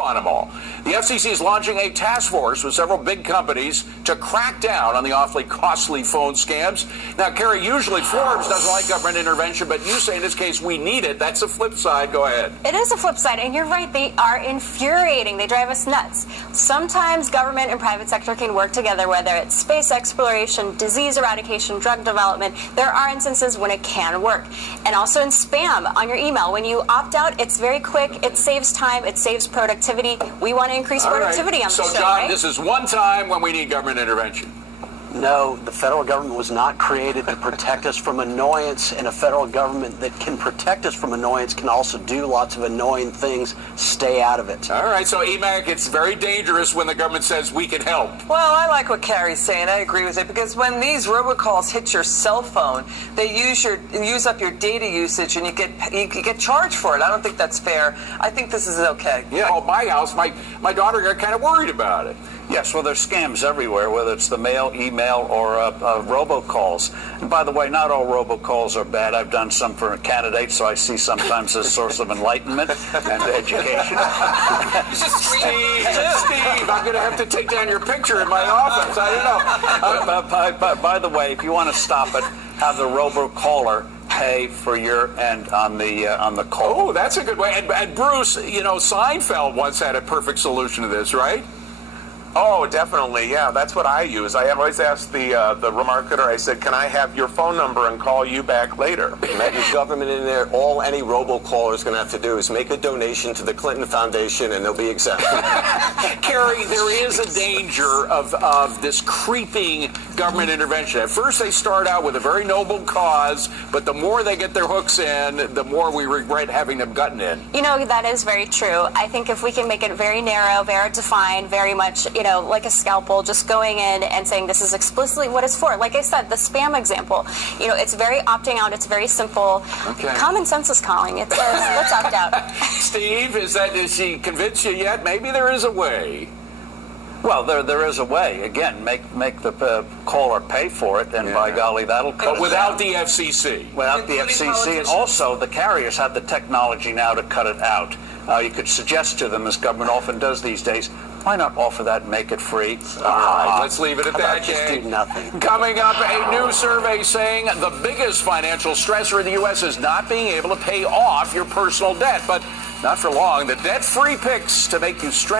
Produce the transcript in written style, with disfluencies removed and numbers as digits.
on them all. The FCC is launching a task force with several big companies to crack down on the awfully costly phone scams. Now, Carrie, usually Forbes doesn't like government intervention, but you say in this case we need it. That's the flip side. Go ahead. It is a flip side, and you're right. They are infuriating. They drive us nuts. Sometimes government and private sector can work together, whether it's space exploration, disease eradication, drug development. There are instances when it can work. And also in spam on your email. When you opt out, it's very quick. It saves time. It saves productivity. We want to increase productivity on the show, So, John, right? this is one time when we need government intervention. No, the federal government was not created to protect us from annoyance, and a federal government that can protect us from annoyance can also do lots of annoying things. Stay out of it. All right, so EMAC, it's very dangerous when the government says we can help. Well, I like what Carrie's saying. I agree with it, because when these robocalls hit your cell phone, they use up your data usage, and you get charged for it. I don't think that's fair. I think this is okay. Yeah, well, my house, my daughter got kind of worried about it. Yes, well, there's scams everywhere, whether it's the mail, email, or robocalls. And by the way, not all robocalls are bad. I've done some for candidates, so I see sometimes as a source of enlightenment and education. Steve, I'm going to have to take down your picture in my office. I don't know. By the way, if you want to stop it, have the robocaller pay for your end on the call. Oh, that's a good way. And Bruce, you know, Seinfeld once had a perfect solution to this, right? Oh, definitely. Yeah, that's what I use. I always ask the remarketer, I said, can I have your phone number and call you back later? Met your government in there. All any robocaller is going to have to do is make a donation to the Clinton Foundation, and they'll be exempt. Carrie, there is a danger of this creeping government intervention. At first, they start out with a very noble cause, but the more they get their hooks in, the more we regret having them gotten in. You know, that is very true. I think if we can make it very narrow, very defined, very much, you know, like a scalpel, just going in and saying this is explicitly what it's for. Like I said, the spam example, you know, it's very opting out. It's very simple. Okay. Common sense is calling. It says, let's opt out. Steve, is she convinced you yet? Maybe there is a way. Well, there is a way. Again, make the caller pay for it, and by golly, that'll cut But without the FCC. Without the FCC, and also the carriers have the technology now to cut it out. You could suggest to them, as government often does these days, why not offer that and make it free? All right, let's leave it at that, Just do nothing. Coming up, a new survey saying the biggest financial stressor in the U.S. is not being able to pay off your personal debt. But not for long. The debt-free picks to make you stress